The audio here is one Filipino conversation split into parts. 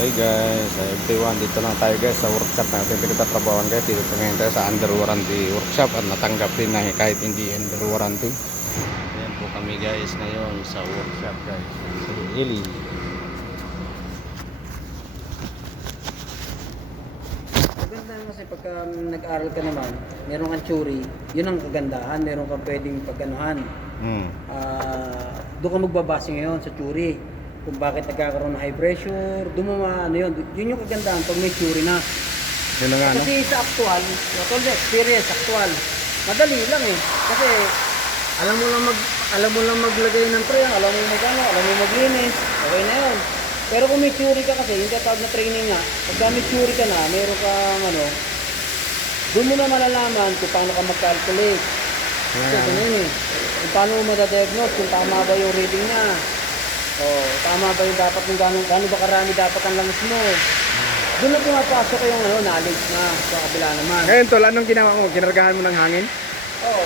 Hi guys, everyone, dito lang tayo guys sa workshop natin pinagtatrabawan guys. Dito po ngayon tayo sa under warranty workshop at natanggap din na kahit hindi under warranty. Ayan po kami guys ngayon sa workshop guys. Sa Ili. Maganda kasi pagka nag-aral ka naman, meron kang theory, yun ang kagandahan, meron kang pwedeng pagganuhan. Doon ka magbabase ngayon sa theory. Kung bakit nagkakaroon ng high pressure, doon mo yun yung kagandahan pag may theory na. Yun na nga, no? Kasi sa actual, total experience, actual, madali lang eh. Kasi alam mo lang maglagay ng tray, alam mo maglinis, okay na yun. Pero kung may theory ka kasi, yung tatawag na training nga, pagka may theory ka na, meron kang doon mo na malalaman kung paano ka mag-calculate. Kasi ganun eh. Kung paano mo madadiagnose, kung tama ba yung reading niya. O, tama ba yung dapat, kung gaano ba karami dapat ang langis mo. Doon na pumapasok yung knowledge na sa kabila naman. Ngayon tol, anong ginawa mo? Kinargahan mo ng hangin? Oo.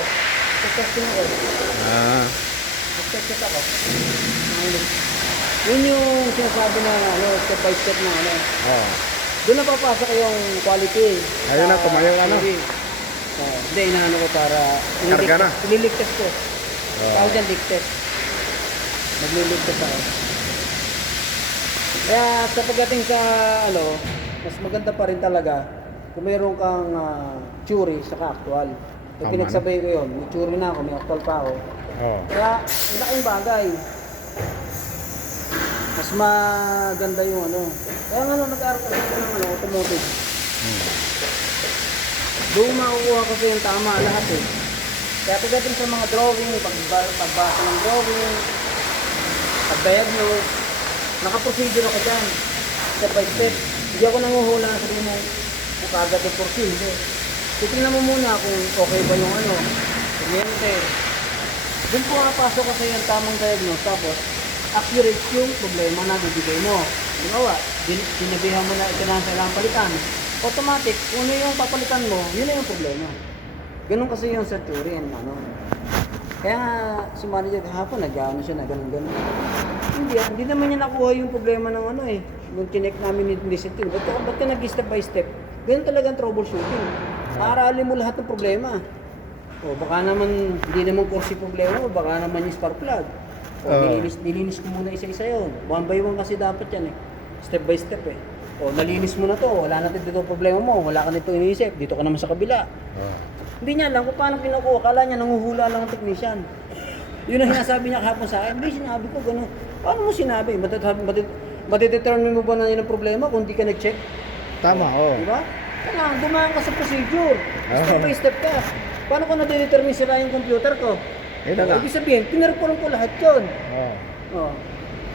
Testing ko. Test ako. Yun yung sinasabi na step by step na Oo. Doon na papasok yung quality. Ayun na, tumayo Hindi, inaano ko para Karga na. ililig test ko. Tawag dyan, lig test. Maglilig test ako. Kaya sa pagdating sa mas maganda pa rin talaga kung mayroon kang theory saka actual. Pag Tama pinagsabay ko yun, may theory na ako, may actual pa ako. Oo. Kaya, laking bagay. Mas maganda yung Kaya nag-aaral kasi ako ng automotive. Doon makukuha kasi yung tama lahat eh. Kaya pagdating sa mga drawing, pagbasa ng drawing, pag-diagnose, naka-procedure ako dyan. Step by step. Hindi ako nanguhula sa mo kung kagad yung procedure. Titingnan mo muna kung okay ba yung kuryente. Doon po napasok kasi yung tamang diagnose. Tapos, accurate yung problema na bibigay mo. Halimbawa, sinabihan mo na ito na kailangan palitan. Automatic, kung yung papalitan mo, yun na yung problema. Ganun kasi yung sa theory. Kaya si manager kahapon, siya na ganun. Hindi naman niya nakuha yung problema ng Nung chinek namin yung discipline. Ba't ka nag-step by step? Ganun talagang troubleshooting. Aralin mo lahat ng problema. O baka naman, hindi naman kursi problema mo, baka naman yung spark plug. O nilinis ko muna isa-isa yun. One by one kasi dapat yan eh. Step by step eh. O nalinis mo na to, wala natin dito problema mo, wala ka nito iniisip, dito ka naman sa kabila. Hindi niya alam kung paano kinukuha, kala niya nanguhula lang ang technician. Yun ang sinasabi niya kahapon sa akin, hindi sinabi ko gano'n. Paano mo sinabi? Matidetermine mo ba na yun ang problema kung hindi ka nag-check? Tama, oo. Diba? Kailangan dumaan ka sa procedure. Step by step ka. Paano ko na-determine sila yung computer ko? Ibig sabihin, pinareport ko lahat yun.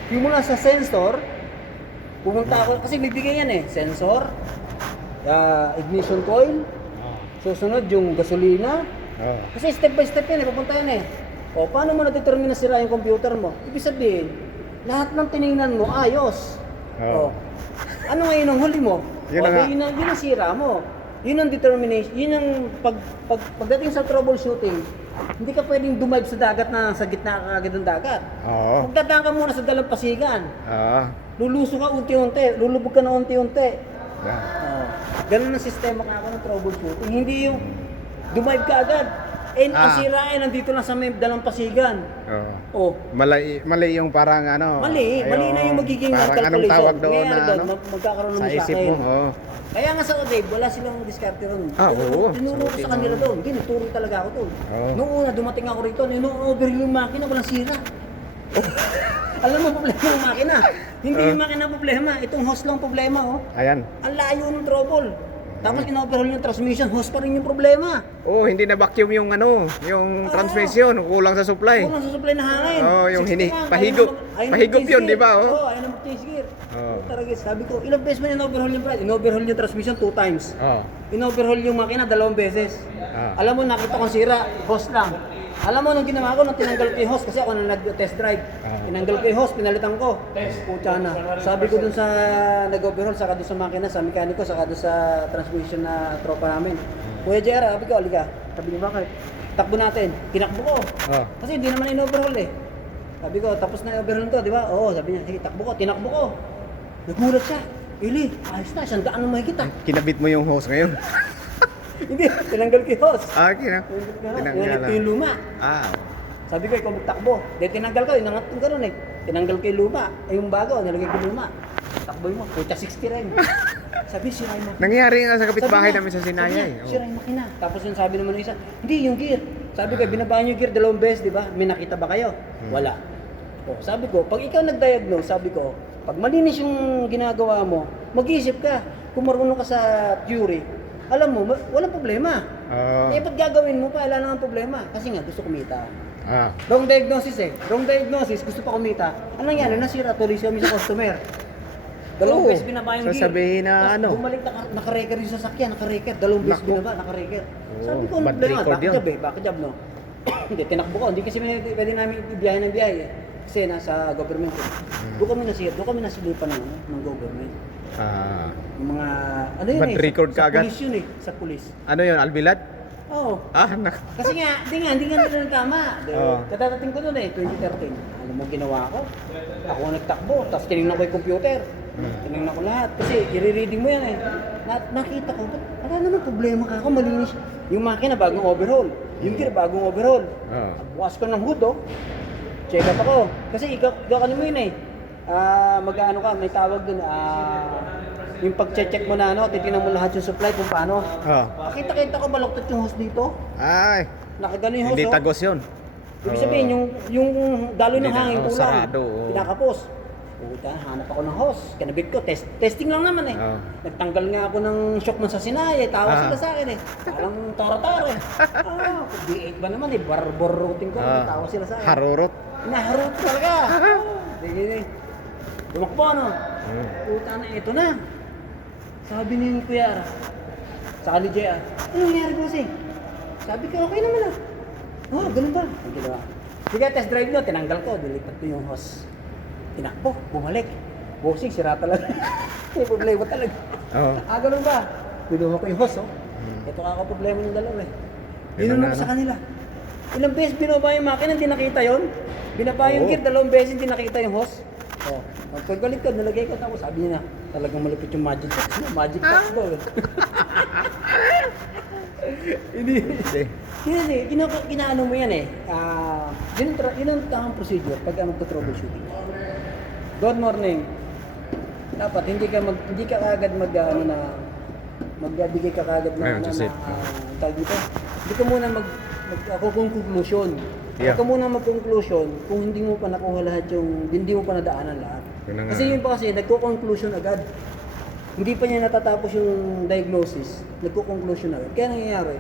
Yung mula sa sensor, pumunta ako, kasi bibigyan yan eh. Sensor, ignition coil, susunod yung gasolina. Kasi step by step yan eh, papunta yan eh. O, paano mo na-determine na sira yung computer mo? Ibig sabihin, lahat ng tinignan mo, ayos. O, ano ngayon ang huli mo? Yun ang sira mo. Yun ang determination, yun ang pagdating sa troubleshooting, hindi ka pwedeng dumive sa dagat na sa gitna kaagad ng dagat. Magdadaan ka muna sa dalampasigan. Luluso ka unti-unti, lulubog ka na unti-unti. Ganun ang sistema ng troubleshooting. Hindi yung dumive ka agad. Ang sira ay nandito lang sa may dalampasigan. Mali yung parang Mali na yung magiging parang calculation. anong tawag doon magkakaroon ng sa isip mo. Kaya nga sa Odave, wala silang diskarte ron. Oo. Tinuro ko sa kanila doon. Hindi, nagturo talaga ako doon. Noong una, dumating ako rito, nino-overhaul yung makina, walang sira. Alam mo problema ng makina. Hindi yung makina problema, itong hose lang problema. Ayan. Ang layo ng trouble. Tapos in-overhaul yung transmission, hose pa rin yung problema. Hindi na vacuum yung yung transmission, kulang sa supply. Kulang sa supply na hangin. Yung pahigop yun, di ba? Ayaw na mag-change gear. Talaga, sabi ko, ilang beses mo in-overhaul yung price? In-overhaul yung transmission 2 times. In-overhaul yung makina 2 beses. Alam mo, nakita kong sira, hose lang. Alam mo, nung ginawa ko, nung tinanggal ko yung hose, kasi ako nang nag-test drive. Tinanggal ko yung hose, pinalitan ko. Pucha na. Sabi ko dun sa nag-overhaul, saka dun sa makina, sa mekaniko, saka dun sa transmission na tropa namin. Kuya JR, sabi ko, alika. Sabi niya, bakit? Takbo natin. Tinakbo ko. Kasi hindi naman in-overhaul eh. Sabi ko, tapos na overhaul to, di ba? Oo, sabi niya, sige, takbo ko. Tinakbo ko. Nagulat siya. Ili, ayos na, 100 ang mahigit ah. Kinabit mo yung hose ngayon. Hindi, tinanggal ko yung hose. Tinanggal Tinanggal ko yung luma. Sabi ko, ikaw magtakbo. Dahil tinanggal ko, inangat ko gano'n eh. Tinanggal ko yung luma. Yung bago, nilagay ko yung luma. Takboy mo, puta 60 rin. Sabi, siray mo. Nangyari nga sa kapitbahay Sabi namin sa niya, Sinayay. sabi niya, siray makina. Tapos yung sabi naman ng isa, hindi, yung gear. Sabi ko, binabaan yung gear 2 beses, di ba? May nakita ba kayo? Wala. O, sabi ko, pag ikaw nag-diagnose, sabi ko, pag malinis yung ginagawa mo, mag-iisip ka. Kung marunong ka sa theory, alam mo, walang problema. Eh, ba't gagawin mo pa? Wala naman problema. Kasi nga, gusto kumita. Wrong diagnosis eh. Wrong diagnosis, gusto pa kumita. Anong nangyari? Nasira tuloy siya sa customer. Dalawang beses binaba yung gear. Sasabihin na Tapos ano. bumalik, naka-record yung sasakyan, naka-record. Dalawang beses Naku. binaba, naka-record. Sabi ko, ano bad problema? record yun. Backjob eh, backjob no. Hindi, tinakbo ko. Hindi kasi pwede namin ibiyahe ng biyahe eh. Kasi nasa government eh. Doon kami nasilipan ng government. Yung mga, ano yun Bad eh, record sa ka agad? pulis yun eh, sa pulis. Ano yun, Albilad? Oo. Nak. Kasi nga, hindi nga nila tama. Oo. Kadadating ko doon eh, 2013. Alam mo ginawa ko? Ako ang nagtakbo, tapos tinignan ko yung computer. Tinignan ko lahat. Kasi i-reading mo yan eh. Nakita ko, ba't wala naman problema ka ako, malinis. Yung makina bagong overhaul. Yung gear bagong overhaul. Bukas ko ng hood oh. Check up ako. Kasi ikaw ano mo yun eh. Mag-ano ka, may tawag dun. Yung pag-check mo na ano, titingnan mo lahat yung supply kung paano. Kita ko baluktot yung hose dito. Ay, Nakagano yung hose. hindi oh. tagos yun. Ibig sabihin, yung daloy ng Hindi na, hangin kulang. sarado, Pinakapos. Puta, hanap ako ng hose. Kinabit ko, testing lang naman eh. Nagtanggal nga ako ng shock man sa Sinay, tawa sila sa akin eh. Parang toro-toro eh. D8 ba naman eh, barbor-routing ko, tawa sila sa akin. Harurot. Naharot talaga. Sige, dumakbo ano. Puta na, ito na. Sabi ni Kuya, sa ni JR, ano nangyari ko kasi? Sabi ko, okay naman ah. Oh, ganun ba? Ang ginawa. Sige, test drive nyo, tinanggal ko, dilipat ko yung hose. Tinakbo, bumalik. Bossing, sira talaga. May problema talaga. Ganun ba? Binuha ko yung hose, oh. Ito kaka-problema ng dalawa eh. Binunod ko sa kanila. Ilang beses binaba yung makina, hindi nakita yon. Binaba yung gear, 2 beses hindi nakita yung hose. Oh, pagpalit ko, nalagay ko, tapos sabi niya na, talagang malupit yung magic box. Magic box daw eh. Hindi. Kasi, ginaano mo yan eh. Yun ang tamang procedure pag magto-troubleshooting. Good morning. Dapat hindi ka agad magbigay ka agad na tawag dito. Hindi ka muna conclusion. Huwag ka muna mag-conclusion kung hindi mo pa nakuha lahat hindi mo pa nadaanan lahat. Kasi yun pa kasi, nagko-conclusion agad. Hindi pa niya natatapos yung diagnosis, nagko-conclusion agad. Kaya nangyayari,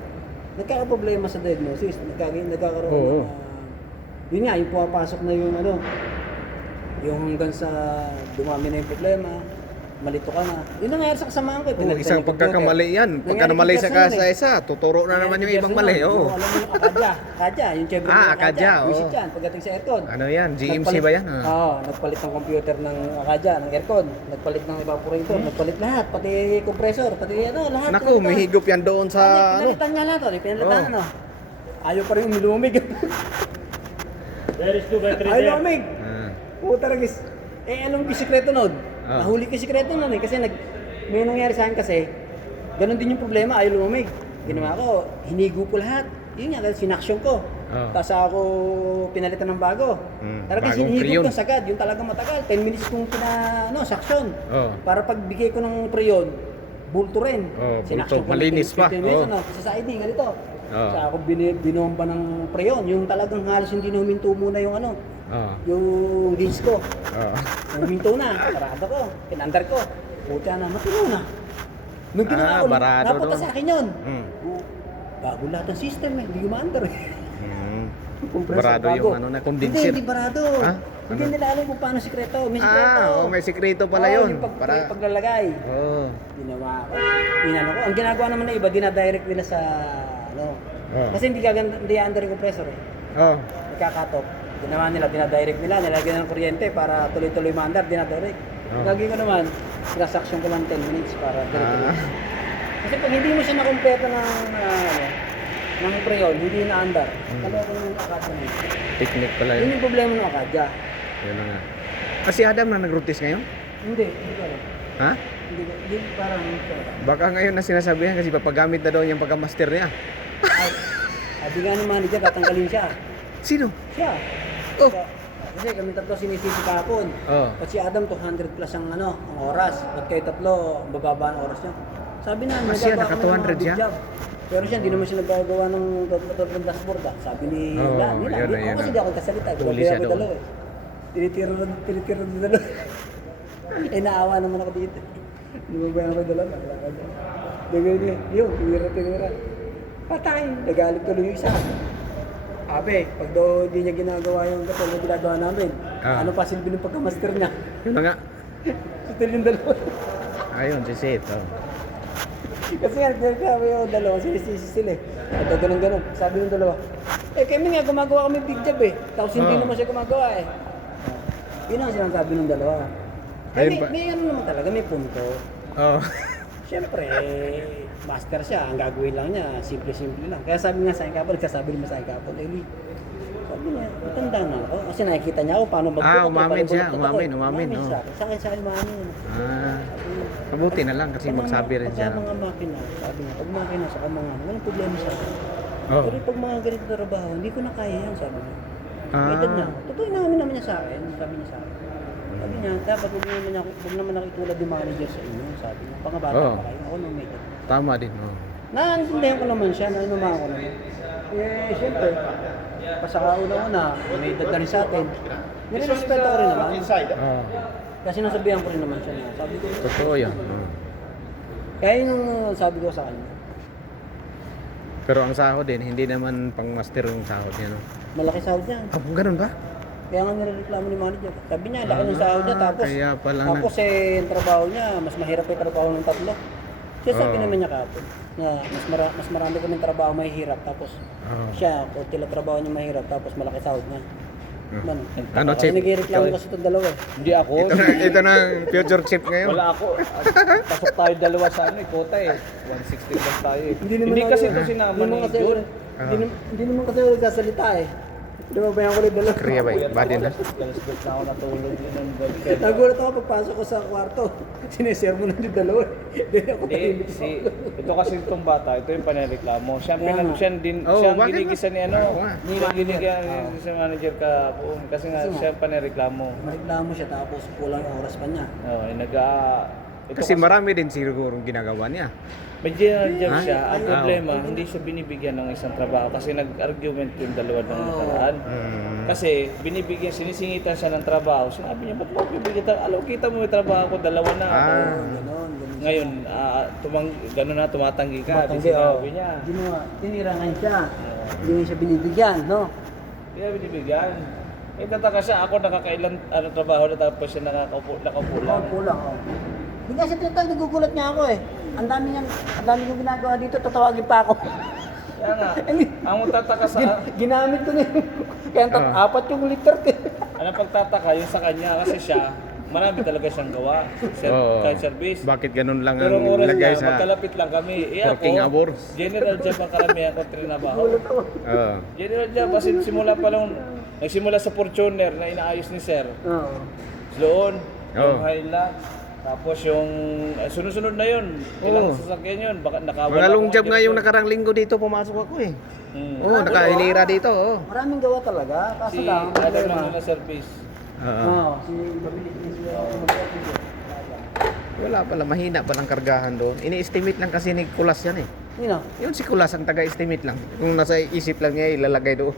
nagkakaproblema sa diagnosis, nagkakaroon yun nga, yung pumapasok na yung hanggang sa dumami na yung problema, malito ka na. Yun nangyayari sa kasamaan ko. Isang pagkakamali yan. Pagka namali sa isa, tuturo na naman yung ibang mali. Alam mo yung Akadya, yung Chevron ng Akadya. Visit yan, pagdating sa aircon. Ano yan? GMC ba yan? Oo, nagpalit ng computer ng Akadya, ng aircon. Nagpalit ng evaporator, nagpalit lahat. Pati compressor, pati lahat. Naku, may higop yan doon sa Pinalitan nga lahat, pinalitan Ayaw pa rin umilumig. There is two batteries Ayaw there. lumig. Puta ragis. Anong kisikreto nun? Nahuli ko sikreto nun eh. Kasi may nangyari sa akin kasi, ganun din yung problema, ayaw lumamig. Ginawa ko, hinigo ko lahat. Yun nga, sinaksyon ko. Tapos ako pinalitan ng bago. Talagang hinigo ko sagad, yung talagang matagal. 10 minutes kong saksyon. Para pagbigay ko ng preyon, bulto rin. Bulto, malinis pa. 15 minutes, sa siding, ganito. Tapos ako binomba ng preyon, yung talagang halos hindi na huminto muna yung yung gauge ko. Huminto na, parada ko, pinandar ko. Puta na, matino na. Nung ginawa ko, napunta sa akin yun. Bago lahat ng system eh, hindi gumaandar eh. Barado yung condenser. Hindi barado. Hindi nila alam kung paano sikreto. May sikreto. May sikreto pala yun. Yung paglalagay. Ginawa ko. Ko. Ang ginagawa naman na iba, dinadirect nila sa kasi hindi under yung compressor eh. Nagkakatok. Ginawa nila, dinadirect nila, nilagyan ng kuryente para tuloy-tuloy maandar, dinadirect. Gagawin ko naman, sinasaksyon ko lang 10 minutes para tuloy-tuloy. Kasi pag hindi mo siya nakumpleto ng preyon, hindi na-andar. Ano yung Akadya mo? Technique pala Yun yun. yung problema ng Akadya. Yun na nga. Si Adam na nag-rotis ngayon? Hindi ko alam. Ha? Hindi parang Baka ngayon na sinasabihan kasi papagamit na daw yung pagka-master niya. Sabi nga ng manager, tatanggalin siya. Sino? Siya. Oh. Kasi kami tatlo sinisisi kahapon. Oh. At si Adam 200 plus ang ang oras. At kayo tatlo, ang bababa ang oras niya. Sabi na, siya, nagagawa naka ko ng mga 200 big siya? job. Pero siya, hindi naman siya nagagawa ng dashboard. Sabi ni Oo, nila. yun na, Ako yun kasi na. di ako kasalita. Huli Kaya siya ako doon. dalawa eh. Tinitiro ng dalawa. Eh, naawa naman ako dito. Hindi mo ba ako dalawa? Dagay yun, tinira. Patay. Nagalit tuloy yung isa. Abe, pag daw hindi niya ginagawa yung katulad na ginagawa namin, ano pa silbi ng pagka-master niya? Yun na nga. Sutil yung dalawa. Ayun, si Seth. Oh. Kasi nga, sabi yung dalawa, sinisisi sila eh. At ganun. Sabi ng dalawa, kami nga gumagawa kami big job eh. Tapos hindi naman siya gumagawa eh. Yun ang sinasabi ng dalawa. Ayun ba? May ano naman talaga, may punto. Oh. Siyempre, master siya. Ang gagawin lang niya, simple-simple lang. Kaya sabi nga sa akin kapon, nagsasabi naman sa akin kapon, sabi niya, matanda na ako. Kasi nakikita niya ako paano magbukat. Umamin siya. Umamin. Sa akin. Sa akin, umamin. Mabuti na lang kasi magsabi rin siya. Pag mga makina, sabi niya, pag makina sa mga walang problema sa akin. Oh. Pero pag mga ganito na trabaho, hindi ko na kaya yan, sabi niya. May edad na ako. Totoo naman niya sa akin, sabi niya sa akin. Sabi niya, dapat huwag naman nakitulad yung manager sa inyo, sabi niya. Pangabata pa kayo, ako nung may edad. Tama din. Oh. Naintindihan ko naman siya, nainumahan ko naman. Siyempre, pasakauna-una, may edad na rin sa atin. Nirespeto ko rin naman. Oh. Kasi nasabihan ko rin naman siya na sabi ko, Totoo yan. Oh. kaya yung sabi ko sa kanya, Pero ang sahod din, hindi naman pang master yung sahod niya. No? malaki sahod niya. Ganun ba? Kaya nga nireklamo ni manager. Sabi niya, laki ng sahod niya. Tapos, kaya pala yung trabaho niya, mas mahirap yung trabaho ng tatlo. Siya sabi naman niya kapon, na mas marami kaming trabaho mahihirap. Tapos, siya, kung tila trabaho niya mahirap, tapos malaki sahod niya. Man, Ano, Chip? nagreklamo kasi itong dalawa eh. Hindi ako. Ito na ang future chip ngayon. Wala ako. Pasok tayo dalawa sa kota eh. 160 lang tayo eh. naman Hindi kasi ako- ito sinama hindi ni naman kasi- Jun. Hindi naman kasi ako nagsasalita eh. Di ba bayan ko ulit dalawa? Kriya ba? Badi na. Galas-gas na ako natulog din ng Nagulat ako pagpasok ko sa kwarto. Sinesermo na yung dalawa eh. Hindi ako Hindi, tahimik. ito kasi itong bata, ito yung panireklamo. Siya ang Yeah. siya din, Oh, siya ang bakit ginigisan ni ano, Oo nga. siya ang ginigisan sa manager ka kasi nga Kasi nga. siya ang panireklamo. Mareklamo siya tapos kulang yung oras pa niya. Oh, ito Kasi marami din siguro ginagawa niya. may general job Ha? siya. Ang Ay, problema, hindi siya binibigyan ng isang trabaho kasi nag-argument yung dalawa ng nakaraan. Kasi binibigyan, sinisingitan siya ng trabaho. Sinabi niya, ba't mo bibigyan? Alam, kita mo may trabaho ko, dalawa na. Ganon. Ngayon, gano'n na, tumatanggi ka. Matanggi, Sinabi niya. Tinirangan siya. Hindi niya siya binibigyan, no? Kaya binibigyan. Eh, tataka siya, ako nakakailan trabaho na tapos siya nakaupo lang. Kulang, oh. Hindi kasi nagugulat niya ako eh. Ang dami niyang ginagawa dito, tatawagin pa ako. Kaya nga, ang tataka sa... Ginamit ko niya. Kaya apat yung liter ko. Ano pagtataka, yung sa kanya, kasi siya, marami talaga siyang gawa. Kahit service. Bakit ganun lang Pero ang ang oras lagay niya, sa... magkalapit lang kami. working hours. General job ang karamihan ko trinabaho. Oo. General job, kasi simula pa lang, nagsimula sa Fortuner na inaayos ni Sir. Oo. Doon, yung Oh. Hilux. Tapos yung sunod-sunod na yun. Ilang sasakyan yun. Baka nakawala. Mga long ko job nga yung nakarang linggo dito, pumasok ako eh. Oo, nakahilira dito. Oo. Maraming gawa talaga. Kaso Si lang, Adam problema. lang na service. Oo. Si Mabilis niya Wala pala, mahina palang kargahan doon. Ini-estimate lang kasi ni Kulas yan eh. Yun o. Yun si Kulas ang taga-estimate lang. Kung nasa isip lang niya, ilalagay doon.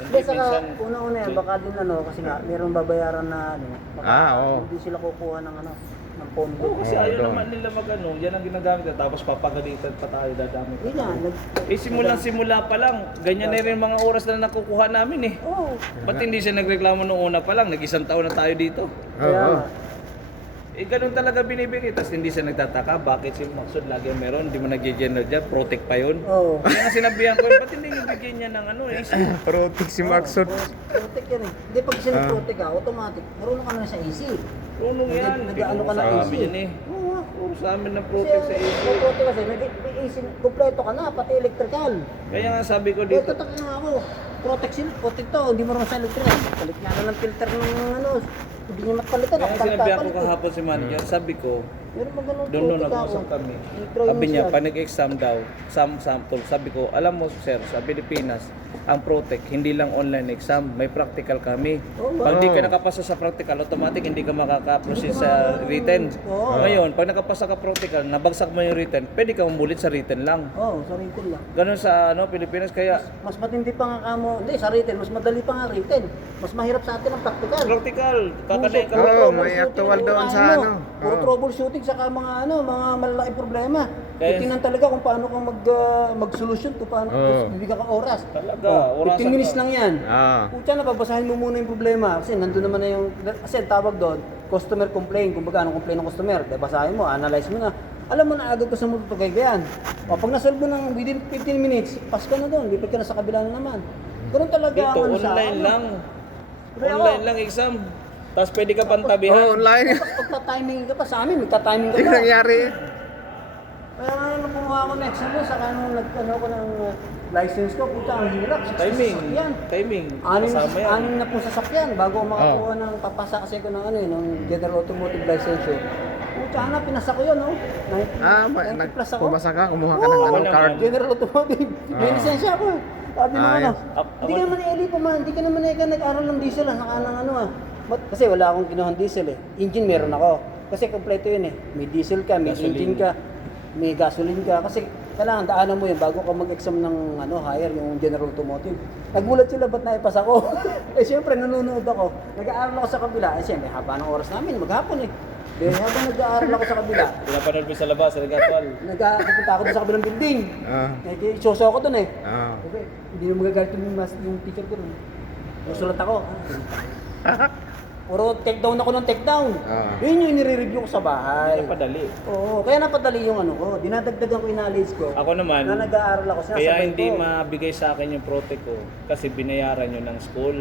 Hindi, saka una-una yan, baka din kasi nga, meron babayaran na baka oo. hindi sila kukuha ng ng pondo. Kasi Oo, ayaw doon. naman nila yan ang ginagamit na tapos papagalitan pa tayo dadami. Yun yan. Simula pa lang, ganyan na rin mga oras na nakukuha namin eh. Oo. Ba't hindi siya nagreklamo nung una pa lang? Nag-isang taon na tayo dito. Oo. Eh, ganun talaga binibigay. Tapos hindi siya nagtataka. Bakit si Maxud lagi meron? Hindi mo nag-general job. Protect pa yun. Oo. Kaya nga sinabihan ko, ba't hindi niyo bigyan niya ng ano eh? Protect si Maxod. Protect yan eh. Hindi, pag sinag-protect ka, automatic, marunong ka na sa AC. Tunong yan. Nag-ano ka na Sa AC. amin yan eh. Oo nga. Puro sa amin ng Kasi protect sa AC. protect kasi, may AC, kompleto ka na, pati electrical. Kaya nga sabi ko Dito dito, tatak na ako. protect to, hindi mo rin sa electric. Palit nga na ng filter ng ano, hindi niya mapalitan. Kaya sinabihan ko kahapon si manager, sabi ko, Meron ba ganun doon protect nag-usap ako? kami. I-try mo Sabi niya, siya. pag nag-exam daw, sample, sabi ko, alam mo sir, sa Pilipinas, ang Protect, hindi lang online exam, may practical kami. Oh, wow. Pag di ka nakapasa sa practical, automatic hindi ka makaka-proceed sa written. Oo. Ngayon, pag nakapasa ka practical, nabagsak mo yung written, pwede ka umulit sa written lang. Oo, sa written lang. Ganun sa Pilipinas, kaya Mas matindi pa nga kamo, hindi, sa written, mas madali pa nga written. Mas mahirap sa atin ang practical. practical, kakanay ka. Oo, Troubleshooting may ang actual doon sa unahin mo. ano. Puro Oo. troubleshooting saka mga mga malalaking problema. Kaya- Titingnan talaga kung paano kang mag-solution kung paano Oo. bibigyan ka oras. Talaga, Oh, orasan 15 minutes ka. lang yan. Ah. Pucha na, babasahin mo muna yung problema kasi nandun naman na yung, kasi ang tawag doon, customer complaint, kung baga anong complaint ng customer, basahin mo, analyze mo na. Alam mo na agad ko sa mo pagkaibigan. O pag nasolve mo ng within 15 minutes, pass ka na doon, lipat ka na sa kabila na naman. Ganun talaga Dito, ang ano sa online ano. lang. Pero ako- Online lang exam. Tapos pwede ka Oo, pantabihan. online. Pagka-timing ka pa sa amin, magka-timing ka Hindi pa. nangyari. Kaya nga nung kumuha ako ng exam mo, saka nung nag-ano ko ng license ko, puta, ang hirap. 60 Timing. sasakyan. Timing. Anim, Kasama yan. anim na po sasakyan bago ako makakuha ng papasa kasi ko ng ano ng General Automotive License yun. Puta na, pinasa ko yun, no? 90, Ah, 90 plus ako. pumasa ka, kumuha ka ng Oo, ano, naman. card. General Automotive. May lisensya ako. Sabi mo ano, Ayos. hindi ka naman eli pa man, hindi ka naman nag-aral ng diesel, saka ng ano ah. Kasi wala akong kinuhang diesel eh. Engine meron ako. Kasi kompleto yun eh. May diesel ka, may Gasoline. engine ka, may gasoline ka. Kasi kailangan daanan mo yun bago ka mag-exam ng ano, higher, yung General Automotive. Nagulat sila ba't naipas ako? Eh siyempre nanonood ako. Nag-aaral ako sa kabila. Eh siyempre haba ng oras namin, maghapon eh. Dahil habang nag-aaral ako sa kabila, Pinapanood mo sa labas, sa Regatwal. nagpupunta ako doon sa kabilang building. Ah. Isoso ako doon eh. Ah. Okay, hindi mo magagalit yung teacher ko rin. Sulat ako. Puro take down ako ng take down. Ah. Yun yung nire-review ko sa bahay. Hindi padali. Oo, kaya napadali yung ano ko. Dinadagdagan ko yung knowledge ko. Ako naman, Na nag-aaral ako. kaya Sinasabay hindi ko. mabigay sa akin yung Protect ko kasi binayaran yun ng school.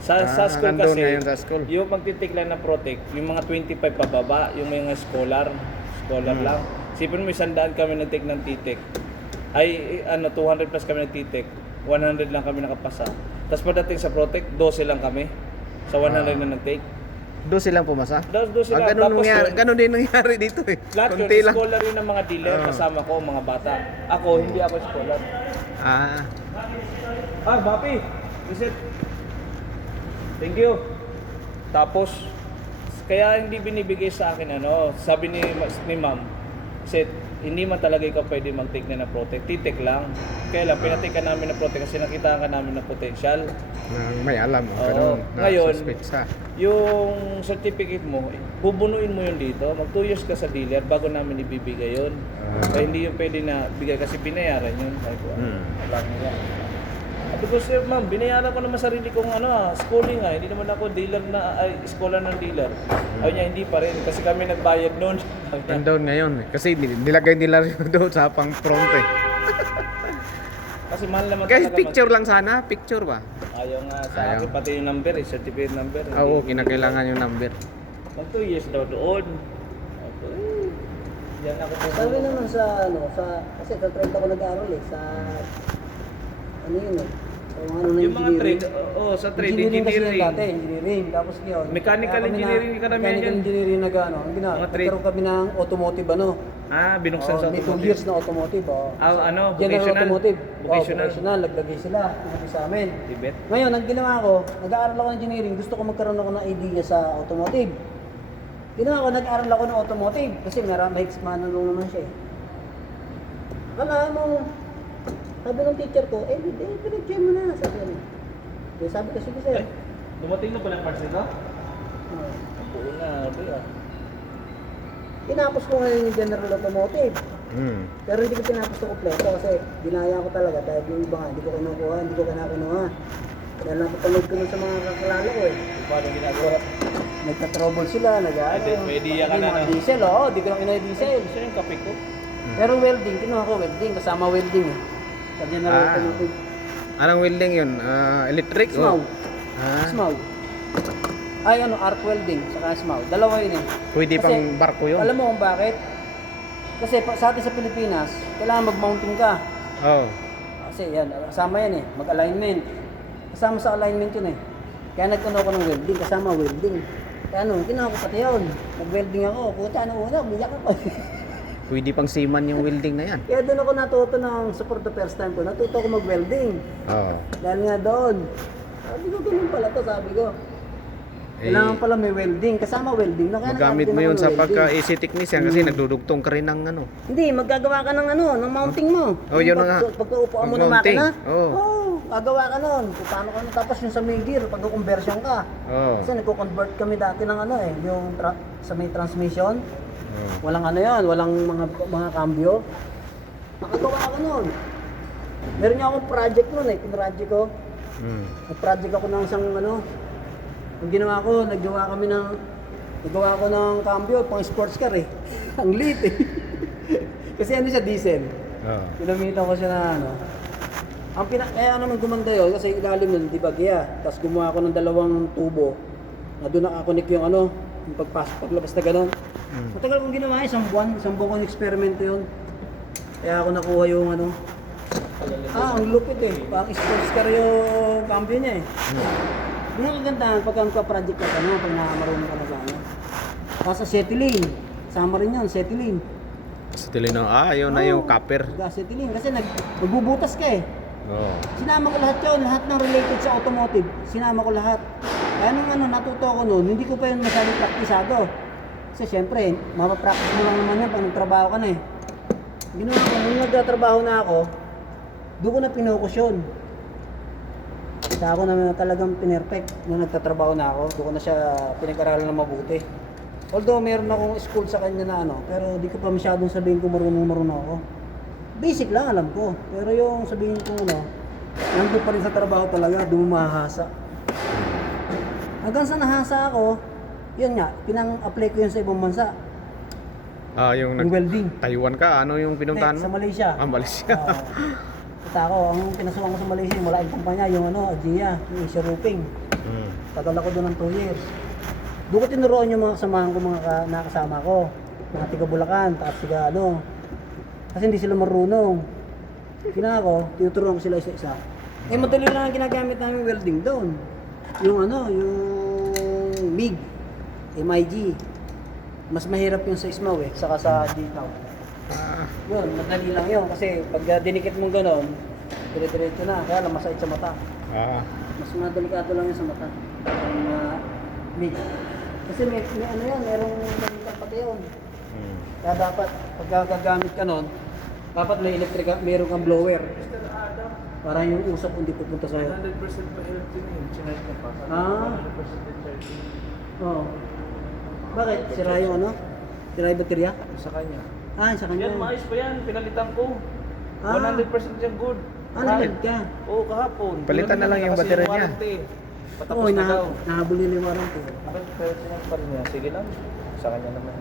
Sa Ah, school nandun kasi, ngayon sa school. yung magtitik lang ng Protect, yung mga 25 pababa, yung mga scholar lang. Sipin mo, 100 kami nag-take ng titik. Ay, 200 plus kami nag-titik. 100 lang kami nakapasa. Tapos pagdating sa Protect, 12 lang kami. Sa 100 na nag-take. Doon silang pumasa? 12 sila. Ah, ganun, Tapos nangyari, yun, ganun din nangyari dito eh. lahat yun, Kunti lang. scholar yun ng mga dealer, kasama ko, mga bata. Ako, hindi ako scholar. Ah. Bapi, visit. Thank you. Tapos, kaya hindi binibigay sa akin sabi ni ma'am, said, hindi man talaga ikaw pwede mag-take na ng Protect, titik lang. Kaya lang, pinatake ka namin ng Protect kasi nakita ka namin ng potential. May alam. Oo. Ganun. Ngayon, Suspetsa. Yung certificate mo, bubunuin mo yun dito, mag 2 years ka sa dealer bago namin ibibigay yun. Kaya hindi yung pwede na bigay kasi binayaran yun. Sabi ko, alam nila. Sabi ko, sir, ma'am, binayaran ko naman sarili kong schooling hindi naman ako dealer scholar ng dealer. Ayun niya, hindi pa rin, kasi kami nagbayad noon. Nandun ngayon eh. Kasi nilagay nila rin doon sa pang front eh. Kasi mahal naman Guys, talaga picture lang sana. Picture ba? Ayaw nga sa Ayaw. akin, pati yung number certificate number. Ah, oo, kinakailangan yung number. Mag 2 years daw doon. Okay. Yan ako Sabi naman kasi sa trade ako nag-aaral eh, sa, ano yun eh, sa mga ano na yung mga trade, sa trade Engineering kasi engineering. yan dati, engineering. Tapos yun. Mechanical kaya kami engineering karamihan Mechanical yan. engineering ang ginawa. Mga trade. Nagkaroon kami ng automotive Binuksan sa may 2 automotive. years na automotive. General General automotive. Vocational. Vocational, naglagay sila. Naglagay sa amin. Tibet. Ngayon, ang ginawa ko, nag-aaral ako ng engineering. Gusto ko magkaroon ako ng idea sa automotive. Ginawa ko, nag-aaral ako ng automotive. Kasi may manulong naman siya eh. Akala mo, sabi ng teacher ko, pinag-check mo na. Sabi ko, sige sir. Ay, dumating na pala ang parts nito? Oh. Oo nga, Tinapos ko ngayon yung general automotive. Pero hindi ko tinapos ito kompleto kasi dinaya ko talaga dahil yung iba nga, hindi ko kinukuha, hindi ko kinakinuha. Kaya napapanood ko nun sa mga kakalala ko eh. Paano ginagawa? Nagka-trouble sila, May idea ka na, mga no? diesel, di ko lang kinuha yung diesel. Siya yung kape ko. Pero welding, kinuha ko welding, kasama welding eh. Sa general Ah. automotive. Anong welding yun? Electric? Smaw. Ah. Smaw. Ay arc welding, saka smaw. Dalawa yun eh. Pwede Kasi, pang barko yun? Alam mo kung bakit? Kasi sa atin sa Pilipinas, kailangan mag-mounting ka. Oo. Kasi yan, kasama yan eh, mag-alignment. kasama sa alignment yun eh. Kaya nagkuno ako ng welding, kasama welding. Kaya ano, kinuha ko pati yun. Nag-welding ako, puta ano una, umiyak ako. Pwede pang seaman yung welding na yan. Kaya doon ako natuto ng support the first time ko, natuto ako mag-welding. Oo. Dahil nga doon, sabi ko ganun pala to, sabi ko. Kailangan pala may welding, kasama welding. No? Kaya Magamit nag-add mo din yun ako sa ng welding. pagka-AC technician kasi nagdudugtong ka rin ng ano. Hindi, maggagawa ka ng ano, ng mounting mo. Oh, yun na nga. Pagkaupuan mo ng Mag-mounting. makina, Oh. gagawa ka nun. Kung paano ka nun. Tapos yung sa may gear, pag-conversion ka. Oo. Kasi nagko-convert kami dati ng ano eh, yung sa may transmission. Oo. Walang ano yan, walang mga cambio. Nakagawa ka nun. Meron niya akong project nun eh, pinroject ko. Nag-project ako ng isang ano. Ang ginawa ko, nagawa ko ng cambio, pang sports car eh. Ang liit eh. Kasi ano siya, diesel. Oo. Pinamitan ko siya na ano. Kaya naman gumanda yun, kasi ilalim nun, di ba, kaya. Tapos gumawa ko ng dalawang tubo. Na doon nakakonek yung ano, yung paglabas na gano'n. Matagal kong ginawa, isang buwan kong eksperimento yun. Kaya ako nakuha yung ano. Ang lupit eh. Pang sports car yung cambio niya eh. Yung ang kagandahan pagka magpa-project ka ano, pag nakamarunong ka na sa ano. Tapos sa acetylene, sama rin yun, acetylene. Sa tilino, yun na yung copper. Acetylene, kasi magbubutas ka eh. Oo. Sinama ko lahat yun, lahat ng related sa automotive, sinama ko lahat. Kaya nung ano, natuto ko noon, hindi ko pa yun masyadong praktisado. Kasi syempre, mapapractice mo lang naman yan pag nagtrabaho ka na eh. Ginawa ko, nung nagtatrabaho na ako, doon ko na pinukus yun. Kaya ako na talagang pinerfect nung nagtatrabaho na ako, doon ko na siya pinag-aralan na mabuti. Although meron akong school sa kanya na ano, pero di ko pa masyadong sabihin kung marunong ako. Basic lang alam ko, pero yung sabihin ko ano, nandun pa rin sa trabaho talaga, doon mahahasa. Hanggang sa nahasa ako, yun nga, pinang-apply ko yun sa ibang bansa. Yung Yung welding. Taiwan ka, ano yung pinuntahan Sa mo? Malaysia. Malaysia. Kita ko, ang pinasukan ko sa Malaysia, yung malaking kumpanya, yung ano, Ajia, yung Asia Roofing. Tagal ako doon ng 2 years. Doon ko tinuruan yung mga kasamahan ko, mga nakasama ko. Mga tiga Bulacan, tapos tiga ano. Kasi hindi sila marunong. Kina ko, tinuturuan ko sila isa-isa. Eh, madali lang ang ginagamit namin welding doon. Yung ano, yung MIG. Mas mahirap yung sa Ismaw eh, saka sa Ditaw. Yun, madali lang yun. Kasi pag dinikit mong gano'n, dire-diretso na. Kaya lang masakit sa mata. Mas delikado lang yun sa mata. Yung MIG. Kasi may ano yan, merong nalitan pati yun. Kaya dapat, pag gagamit ka nun, dapat may meron kang blower. Para yung usap hindi pupunta sa'yo. 100% pa healthy na yun. Chinese na pa. 100% healthy. Oo. Bakit? Sira yung ano? Sira yung baterya? Sa kanya. Sa kanya. Yan, maayos pa yan. Pinalitan ko. 100% yan good. Nalagad ka? Oo, kahapon. Palitan na lang yung battery niya. Patapos na daw. Nahabulin yung warranty. Bakit pero sinang pa rin niya? Sige lang. Sa kanya naman.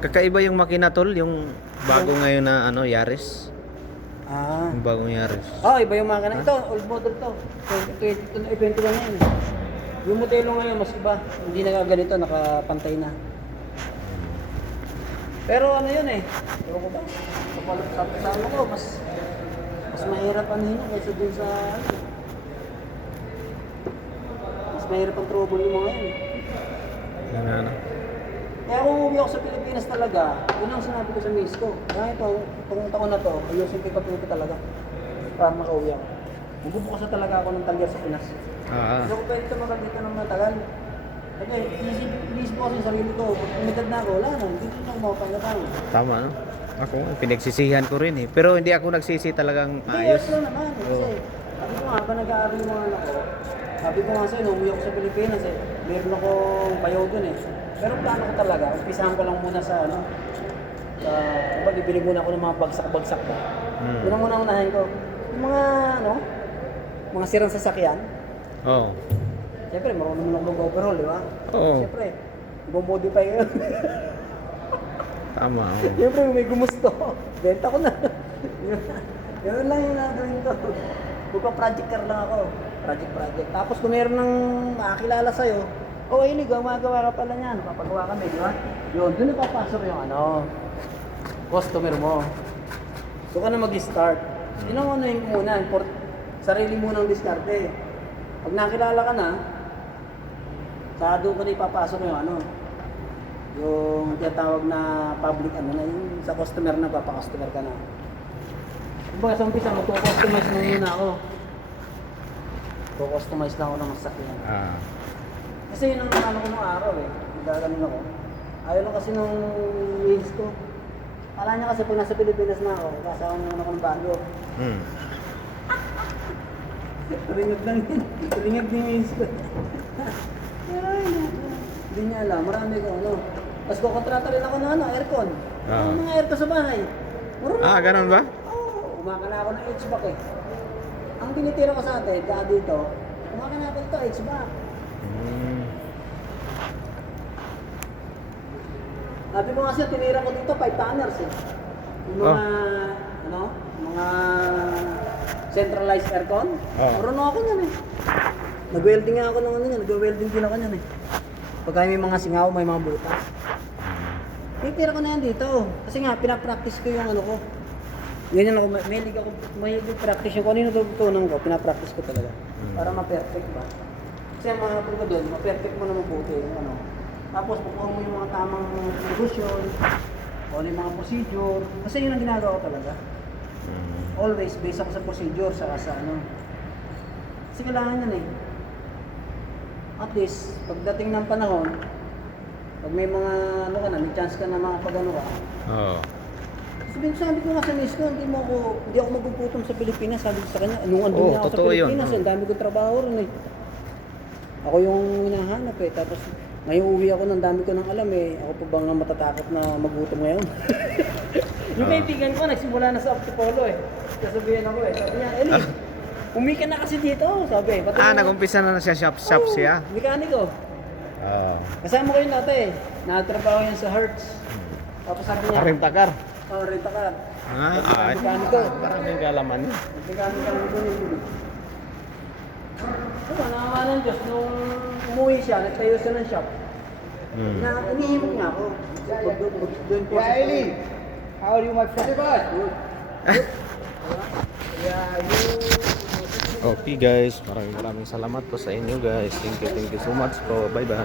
Kakaiba yung makina tol, yung bago ngayon na ano, Yaris. Yung bagong Yaris. Iba yung makina. Ito, old model to. 2021 na yun. Yung modelo ngayon, mas iba. Hindi na ganito, nakapantay na. Pero ano yun eh. Ewan ko ba? Sa ano ko, mas mahirap ano yun kaysa dun sa ano. Mas mahirap ang trouble yung mga yun. Ano? Kaya kung umuwi ako sa Pilipinas talaga, yun ang sinabi ko sa miss ko. Kaya ito, itong taon na to, ayusin ko yung papel ko talaga. Para makauwi ako. Magbubukas na talaga ako ng talyer sa Pinas. Hindi ako pwede tumagal dito ng matagal. Kasi inisip ko kasi sa sarili ko, pag umidad na ako, wala na, hindi na ako makapanggapang. Tama no? Ako, pinagsisihan ko rin eh. Pero hindi ako nagsisi talagang Hindi, ayos. ayos lang naman. Kasi, sabi ko nga, habang nag-aaral yung mga anak ko, sabi ko nga sa'yo, nung umuwi ako sa Pilipinas eh, meron akong bayaw dun eh. Pero plano ko talaga, umpisahan ko lang muna sa ano, bibili muna ako ng mga bagsak-bagsak ba. Yun ang muna unahin ko. Yung mga, mga sirang sasakyan. Oo. Siyempre, marunong naman ako mag-overhaul, di ba? Oo. Siyempre, i-modify ko yun. Tama. Siyempre, may gumusto. Benta ko na. Ganun lang yung nagawin ko. Magpa-project car lang ako. Project. Tapos kung meron ng makakilala sa'yo, ayun, gumagawa ka pala niyan. Papagawa kami, di ba? Yun, doon na papasok yung customer mo. Doon ka na mag-start. Inuunahin ko muna, sarili munang diskarte. Pag nakilala ka na, sa doon ko na ipapasok yung ano, yung tinatawag na public ano na, yung sa customer na, papakustomer ka na. Kumbaga sa umpisa, magpo-customize na muna ako. Magpo-customize na ako ng sasakyan. Kasi yun ang ano ko nung araw eh, nagaganon ako. Ayaw lang kasi nung wheels ko. Kala niya kasi pag nasa Pilipinas na ako, kasawa naman ako ng bago. Ringag lang yun. Ringag ni wheels ko. Ay, hindi niya alam, marami ko ano. Tapos kukontrata rin ako ng ano, aircon. Ang mga aircon sa bahay. Marami. Ganun ba? Oo, umakana ako ng HVAC eh. Ang tinitira ko sa atin, kaya dito, umakana ako ito, HVAC. Sabi ko kasi, tinira ko dito 5 tonners eh. Yung mga, ano, mga centralized aircon. Marunong ako yan eh. Nag-welding nga ako ng ano yan, nag-welding din ako yan eh. Pagka may mga singaw, may mga butas. Tinitira ko na yan dito. Kasi nga, pinapractice ko yung ano ko. Ganyan ako, may practice yung kung ano yung natutunan ko, pinapractice ko talaga. Para ma-perfect ba? Kasi ang mga ko doon, ma-perfect mo na mabuti yung ano. Tapos pupuha mo yung mga tamang solution, o yung mga procedure. Kasi yun ang ginagawa ko talaga. Always based ako sa procedure, saka sa ano. Kasi kailangan yan eh. At least, pagdating ng panahon, pag may mga ano ka na, may chance ka na makapag-ano ka. Sabi ko nga sa miss ko, hindi ako magugutom sa Pilipinas. Sabi ko sa kanya, nung andun na ako sa Pilipinas, ang dami kong trabaho rin eh. Ako yung hinahanap eh. Tapos ngayon uwi ako, ng dami ko nang alam eh. Ako pa bang matatakot na magutom ngayon? Yung kaibigan ko, nagsimula na sa Optipolo eh. Kasabihan ako eh. Sabi niya, Eli, umi ka na kasi dito. Sabi, Nag-umpisa na siya shop siya. Mekaniko. Kasama ko yun dati eh. Nakatrabaho yan sa Hertz. Tapos sabi niya, Rent-a-car. rent-a-car. Mekaniko. Maraming kalaman yun. Mekaniko ko yun. Nakakawa ng Diyos, nung umuwi siya, nagtayo siya ng shop. Na inihimok niya ako. Doon po sa Eli, how are you my friend? Good. Okay guys, maraming salamat po sa inyo guys. Thank you so much po. Bye bye.